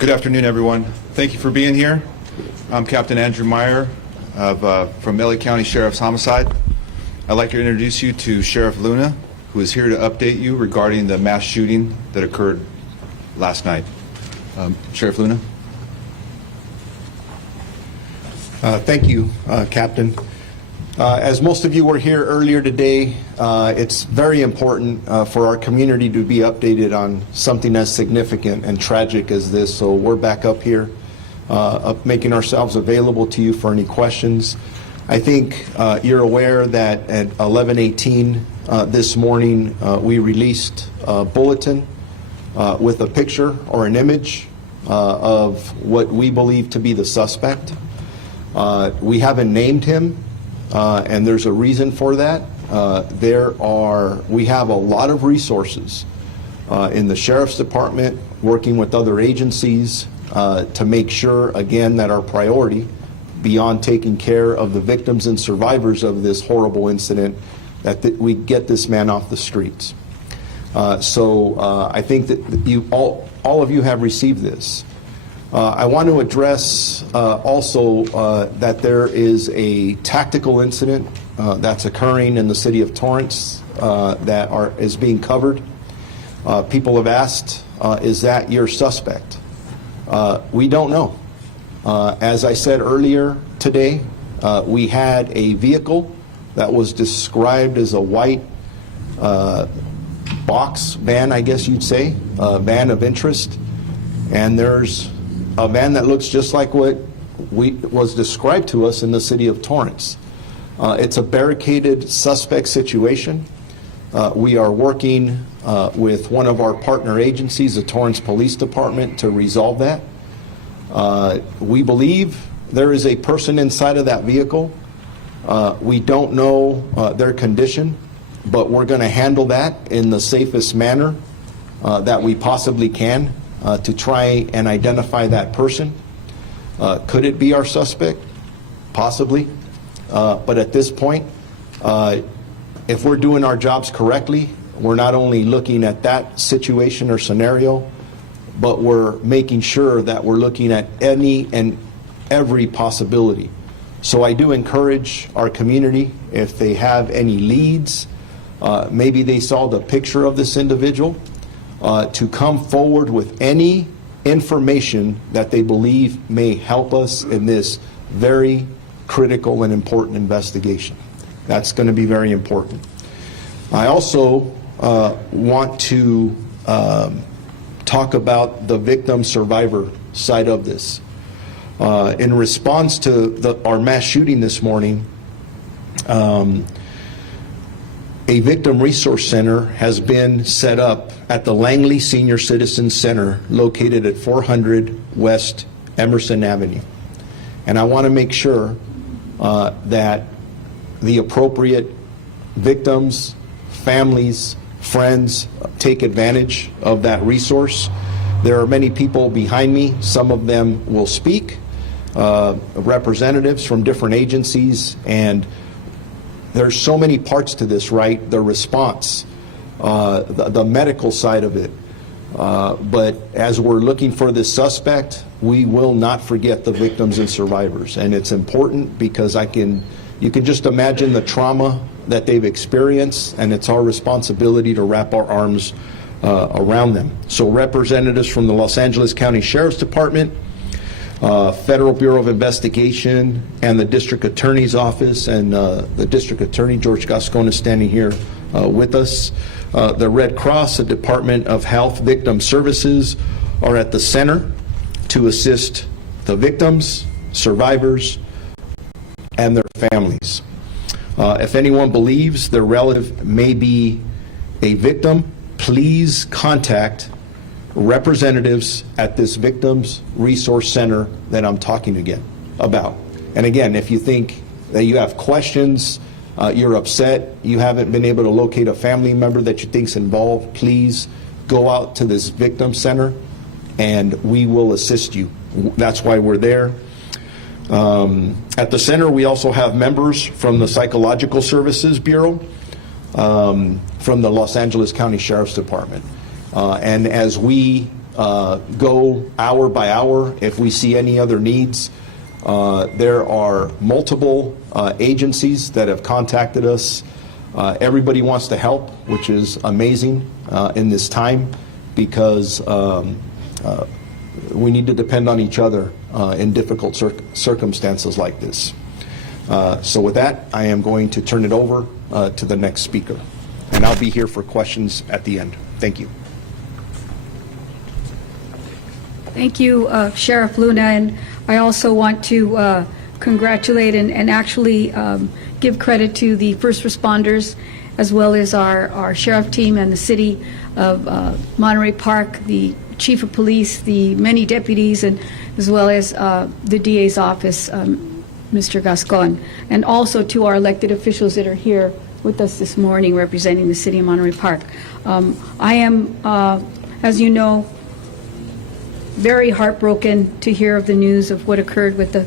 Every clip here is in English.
Good afternoon, everyone. Thank you for being here. I'm Captain Andrew Meyer from LA County Sheriff's Homicide. I'd like to introduce you to Sheriff Luna, who is here to update you regarding the mass shooting that occurred last night. Sheriff Luna. Thank you, Captain. As most of you were here earlier today, it's very important for our community to be updated on something as significant and tragic as this. So we're back up here, making ourselves available to you for any questions. I think you're aware that at 11:18 this morning, we released a bulletin with a picture or an image of what we believe to be the suspect. We haven't named him, and there's a reason for that. We have a lot of resources in the Sheriff's Department, working with other agencies to make sure, again, that our priority, beyond taking care of the victims and survivors of this horrible incident, that we get this man off the streets. So I think that all of you have received this. I want to address also that there is a tactical incident that's occurring in the city of Torrance that is being covered. People have asked, is that your suspect? We don't know. As I said earlier today, we had a vehicle that was described as a white box van, I guess you'd say, a van of interest, and there's a van that looks just like what was described to us in the city of Torrance. It's a barricaded suspect situation. We are working with one of our partner agencies, the Torrance Police Department, to resolve that. We believe there is a person inside of that vehicle. We don't know their condition, but we're going to handle that in the safest manner that we possibly can to try and identify that person. Could it be our suspect? Possibly. But at this point, if we're doing our jobs correctly, we're not only looking at that situation or scenario, but we're making sure that we're looking at any and every possibility. So I do encourage our community, if they have any leads, maybe they saw the picture of this individual, to come forward with any information that they believe may help us in this very critical and important investigation. That's going to be very important. I also want to talk about the victim-survivor side of this. In response to our mass shooting this morning, a victim resource center has been set up at the Langley Senior Citizens Center located at 400 West Emerson Avenue. And I want to make sure that the appropriate victims, families, friends take advantage of that resource. There are many people behind me. Some of them will speak, representatives from different agencies, and there's so many parts to this, right? The response, the medical side of it. But as we're looking for this suspect, we will not forget the victims and survivors. And it's important because you can just imagine the trauma that they've experienced, and it's our responsibility to wrap our arms around them. So representatives from the Los Angeles County Sheriff's Department, Federal Bureau of Investigation, and the District Attorney's Office, and the District Attorney, George Gascon, is standing here with us. The Red Cross, the Department of Health Victim Services are at the center to assist the victims, survivors, and their families. If anyone believes their relative may be a victim, please contact representatives at this Victims Resource Center that I'm talking about. And again, if you think that you have questions, you're upset, you haven't been able to locate a family member that you think's involved, please go out to this Victim Center and we will assist you. That's why we're there. At the center, we also have members from the Psychological Services Bureau, from the Los Angeles County Sheriff's Department. And as we go hour by hour if we see any other needs. There are multiple agencies that have contacted us. Everybody wants to help, which is amazing in this time, because we need to depend on each other in difficult circumstances like this. So with that, I am going to turn it over to the next speaker, and I'll be here for questions at the end. Thank you. Thank you, Sheriff Luna, and I also want to congratulate and actually give credit to the first responders, as well as our sheriff team and the city of Monterey Park, the chief of police, the many deputies, and as well as the DA's office, Mr. Gascon, and also to our elected officials that are here with us this morning representing the city of Monterey Park. I am, as you know, very heartbroken to hear of the news of what occurred with the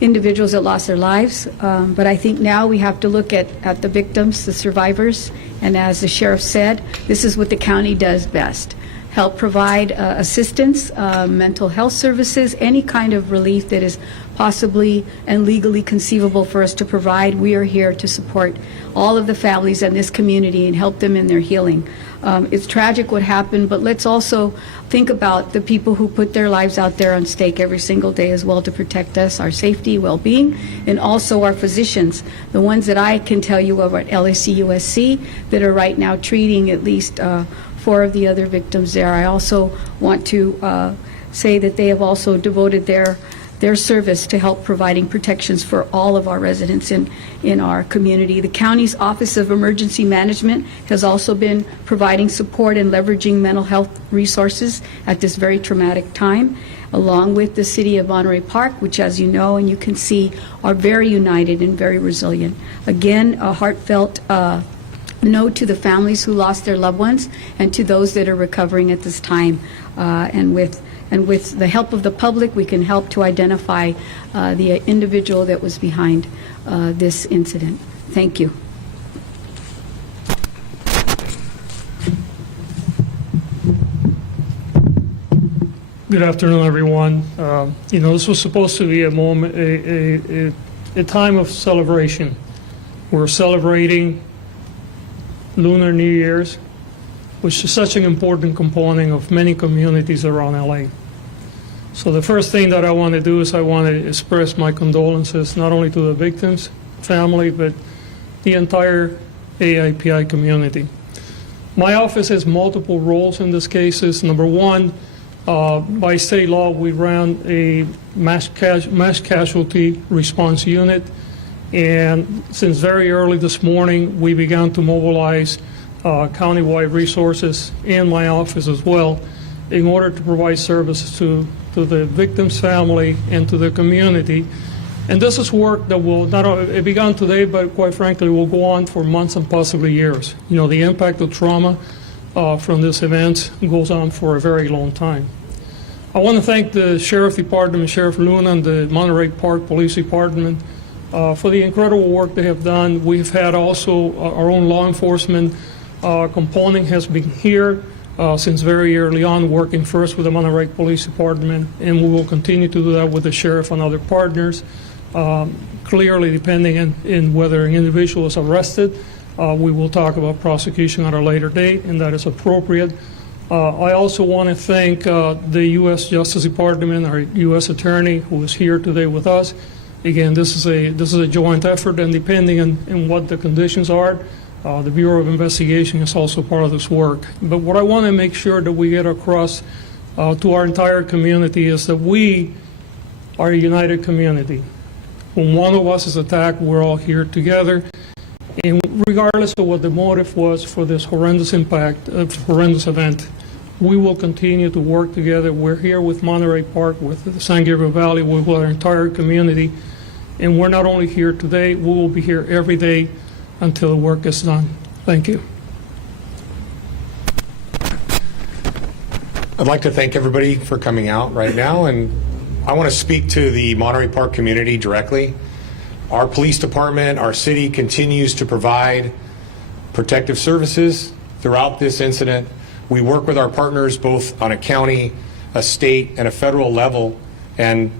individuals that lost their lives. But I think now we have to look at the victims, the survivors, and as the sheriff said, this is what the county does best. Help provide assistance, mental health services, any kind of relief that is possibly and legally conceivable for us to provide. We are here to support all of the families in this community and help them in their healing. It's tragic what happened, but let's also think about the people who put their lives out there on stake every single day as well to protect us, our safety, well-being, and also our physicians, the ones that I can tell you of at LAC USC that are right now treating at least 4 of the other victims there. I also want to say that they have also devoted their service to help providing protections for all of our residents in our community. The county's Office of Emergency Management has also been providing support and leveraging mental health resources at this very traumatic time, along with the city of Monterey Park, which, as you know and you can see, are very united and very resilient. Again, a heartfelt note to the families who lost their loved ones and to those that are recovering at this time. And with the help of the public, we can help to identify the individual that was behind this incident. Thank you. Good afternoon, everyone. This was supposed to be a moment, a time of celebration. We're celebrating Lunar New Year's, which is such an important component of many communities around LA. So the first thing that I want to do is I want to express my condolences not only to the victims' family, but the entire AIPI community. My office has multiple roles in this case. Number one, by state law, we ran a mass casualty response unit, and since very early this morning, we began to mobilize countywide resources in my office as well in order to provide services to the victim's family and to the community. And this is work that will not only, it began today, but quite frankly will go on for months and possibly years. The impact of trauma from this event goes on for a very long time. I want to thank the Sheriff Department, Sheriff Luna, and the Monterey Park Police Department for the incredible work they have done. We've had also our own law enforcement component has been here since very early on, working first with the Monterey Police Department, and we will continue to do that with the sheriff and other partners. Clearly, depending on whether an individual is arrested, we will talk about prosecution at a later date, and that is appropriate. I also want to thank the U.S. Justice Department, our U.S. Attorney, who is here today with us. Again, this is a joint effort, and depending on what the conditions are, the Bureau of Investigation is also part of this work. But what I want to make sure that we get across to our entire community is that we are a united community. When one of us is attacked, we're all here together. And regardless of what the motive was for this horrendous event, we will continue to work together. We're here with Monterey Park, with the San Gabriel Valley, with our entire community. And we're not only here today, we will be here every day until the work is done. Thank you. I'd like to thank everybody for coming out right now, and I want to speak to the Monterey Park community directly. Our police department, our city continues to provide protective services throughout this incident. We work with our partners both on a county, a state, and a federal level, and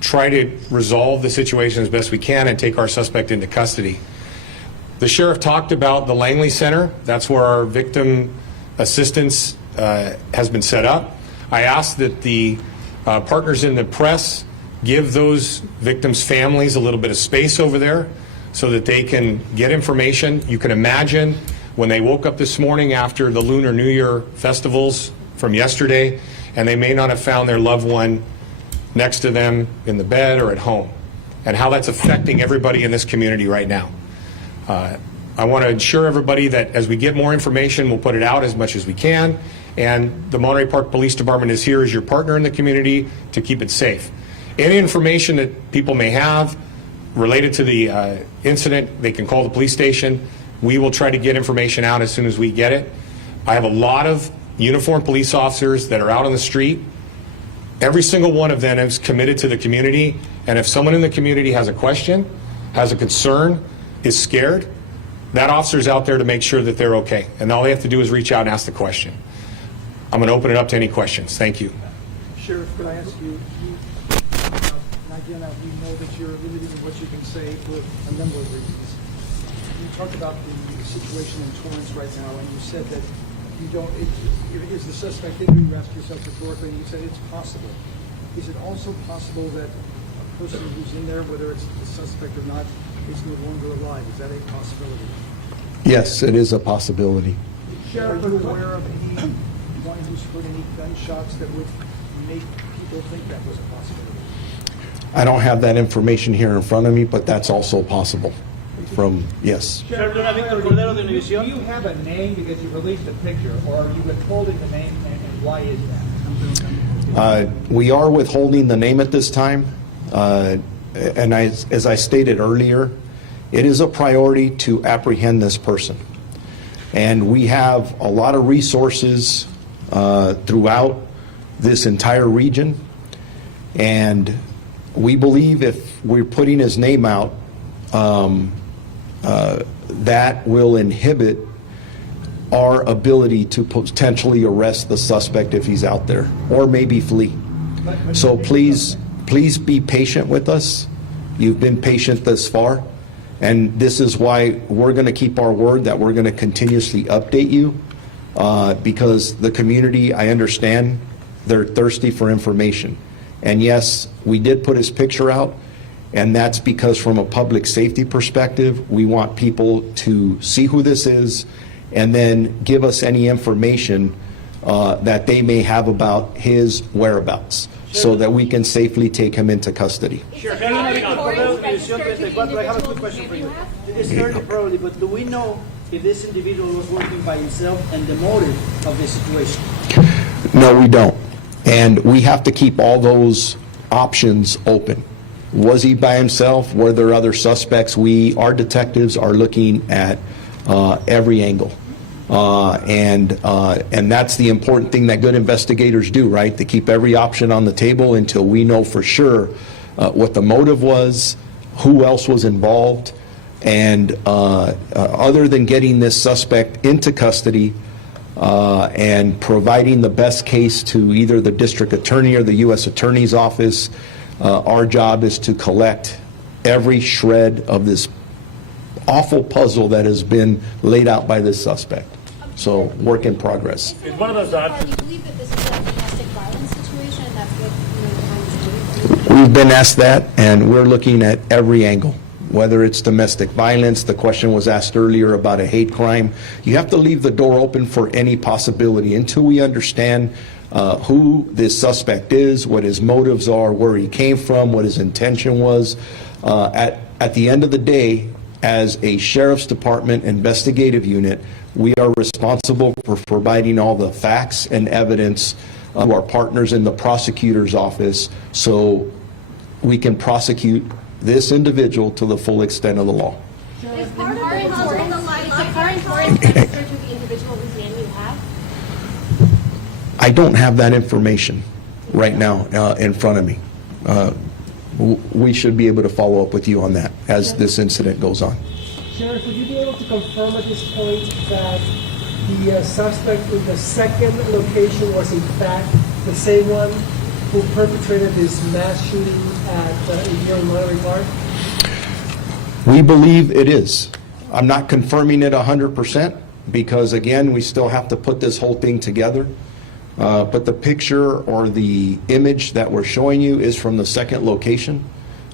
try to resolve the situation as best we can and take our suspect into custody. The sheriff talked about the Langley Center. That's where our victim assistance has been set up. I asked that the partners in the press give those victims' families a little bit of space over there so that they can get information. You can imagine when they woke up this morning after the Lunar New Year festivals from yesterday, and they may not have found their loved one next to them in the bed or at home, and how that's affecting everybody in this community right now. I want to assure everybody that as we get more information, we'll put it out as much as we can, and the Monterey Park Police Department is here as your partner in the community to keep it safe. Any information that people may have related to the incident, they can call the police station. We will try to get information out as soon as we get it. I have a lot of uniformed police officers that are out on the street. Every single one of them is committed to the community, and if someone in the community has a question, has a concern, is scared, that officer's out there to make sure that they're okay, and all they have to do is reach out and ask the question. I'm going to open it up to any questions. Thank you. Sheriff, could I ask you, again, we know that you're limited in what you can say for a number of reasons. You talked about the situation in Torrance right now, and you said that you don't, is the suspect in? You asked yourself rhetorically, and you said it's possible. Is it also possible that a person who's in there, whether it's the suspect or not, is no longer alive? Is that a possibility? Yes, it is a possibility. Sheriff, are you aware of anyone who's heard any gunshots that would make people think that was a possibility? I don't have that information here in front of me, but that's also possible from, yes. Do you have a name because you released a picture, or are you withholding the name, and why is that? We are withholding the name at this time, and as I stated earlier, it is a priority to apprehend this person. And we have a lot of resources throughout this entire region, and we believe if we're putting his name out, that will inhibit our ability to potentially arrest the suspect if he's out there, or maybe flee. So please be patient with us. You've been patient thus far, and this is why we're going to keep our word that we're going to continuously update you, because the community, I understand, they're thirsty for information. And yes, we did put his picture out, and that's because from a public safety perspective, we want people to see who this is and then give us any information that they may have about his whereabouts so that we can safely take him into custody. Sure. I have a quick question for you. It is fairly probably, but do we know if this individual was working by himself and the motive of this situation? No, we don't. And we have to keep all those options open. Was he by himself? Were there other suspects? Our detectives are looking at every angle. And that's the important thing that good investigators do, right? To keep every option on the table until we know for sure what the motive was, who else was involved, and other than getting this suspect into custody and providing the best case to either the district attorney or the U.S. Attorney's Office, our job is to collect every shred of this awful puzzle that has been laid out by this suspect. So, work in progress. Do you believe that this is a domestic violence situation and that's what you're trying to do? We've been asked that, and we're looking at every angle, whether it's domestic violence. The question was asked earlier about a hate crime. You have to leave the door open for any possibility until we understand who this suspect is, what his motives are, where he came from, what his intention was. At the end of the day, as a Sheriff's Department investigative unit, we are responsible for providing all the facts and evidence to our partners in the prosecutor's office so we can prosecute this individual to the full extent of the law. Is part of the warrant registered to the individual whose name you have? I don't have that information right now in front of me. We should be able to follow up with you on that as this incident goes on. Sheriff, would you be able to confirm at this point that the suspect with the second location was in fact the same one who perpetrated this mass shooting at here in Monterey Park? We believe it is. I'm not confirming it 100% because, again, we still have to put this whole thing together. But the picture or the image that we're showing you is from the second location,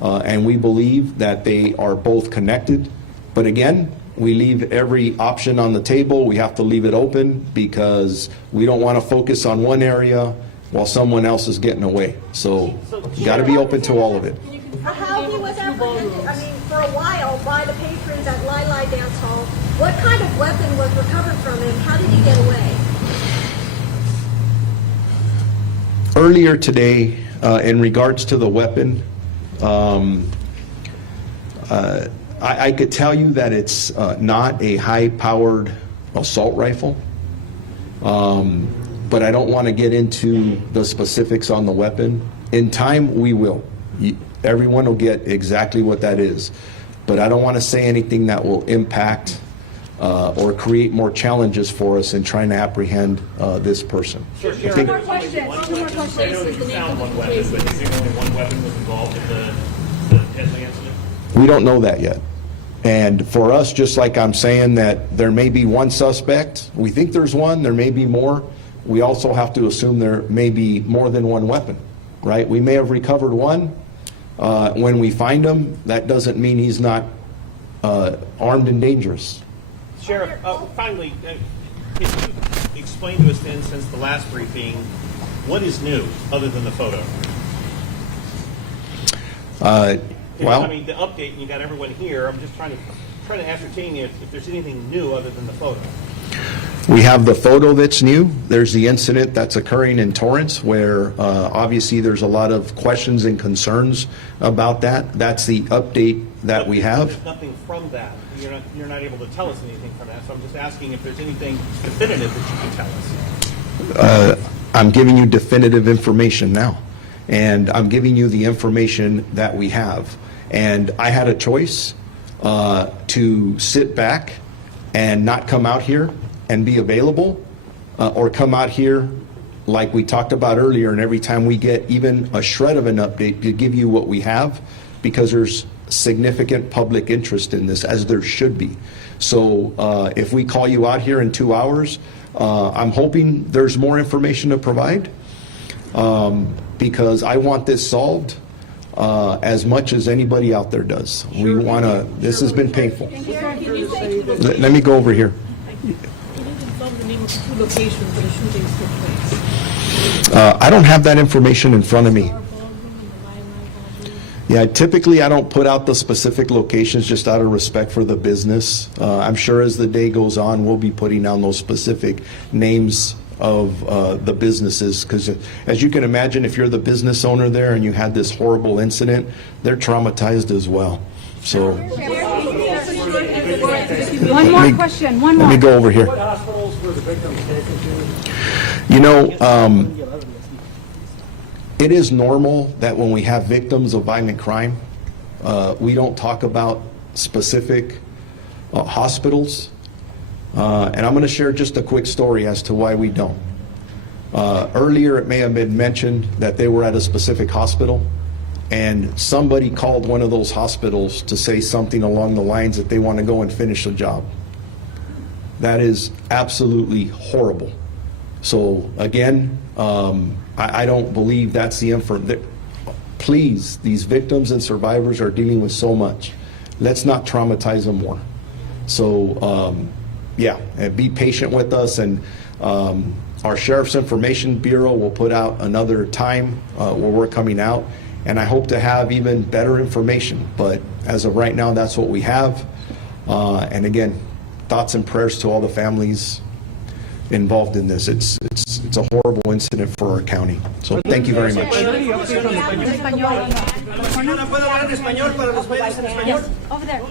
and we believe that they are both connected. But again, we leave every option on the table. We have to leave it open because we don't want to focus on one area while someone else is getting away. So you got to be open to all of it. How he was apprehended, I mean, for a while by the patrons at Lai Lai Dance Hall. What kind of weapon was recovered from him? How did he get away? Earlier today, in regards to the weapon, I could tell you that it's not a high-powered assault rifle, but I don't want to get into the specifics on the weapon. In time, we will. Everyone will get exactly what that is, but I don't want to say anything that will impact or create more challenges for us in trying to apprehend this person. I think- I know you found one weapon, but is there only one weapon was involved in the deadly incident? We don't know that yet. And for us, just like I'm saying that there may be one suspect, we think there's one, there may be more, we also have to assume there may be more than one weapon, right? We may have recovered one. When we find him, that doesn't mean he's not armed and dangerous. Sheriff, finally, can you explain to us then, since the last briefing, what is new other than the photo? Well, I mean, the update, and you got everyone here. I'm just trying to ascertain if there's anything new other than the photo. we have the photo that's new. There's the incident that's occurring in Torrance where obviously there's a lot of questions and concerns about that. That's the update that we have. There's nothing from that. You're not able to tell us anything from that. So I'm just asking if there's anything definitive that you can tell us. I'm giving you definitive information now, and I'm giving you the information that we have. And I had a choice to sit back and not come out here and be available, or come out here like we talked about earlier, and every time we get even a shred of an update, to give you what we have, because there's significant public interest in this, as there should be. So if we call you out here in 2 hours, I'm hoping there's more information to provide, because I want this solved as much as anybody out there does. We want to, this has been painful. Let me go over here. Can you confirm the name of the two locations where the shootings took place? I don't have that information in front of me. Yeah, typically I don't put out the specific locations just out of respect for the business. I'm sure as the day goes on, we'll be putting down those specific names of the businesses, because as you can imagine, if you're the business owner there and you had this horrible incident, they're traumatized as well. So One more question, one let more. me go over here. What hospitals were the victims taken to? You know, it is normal that when we have victims of violent crime, we don't talk about specific hospitals. And I'm going to share just a quick story as to why we don't. Earlier, it may have been mentioned that they were at a specific hospital, and somebody called one of those hospitals to say something along the lines that they want to go and finish the job. That is absolutely horrible. So again, I don't believe that's the information. Please, these victims and survivors are dealing with so much. Let's not traumatize them more. So yeah, and be patient with us, and our Sheriff's Information Bureau will put out another time where we're coming out, and I hope to have even better information. But as of right now, that's what we have. And again, thoughts and prayers to all the families involved in this. It's a horrible incident for our county. So thank you very much. Over there.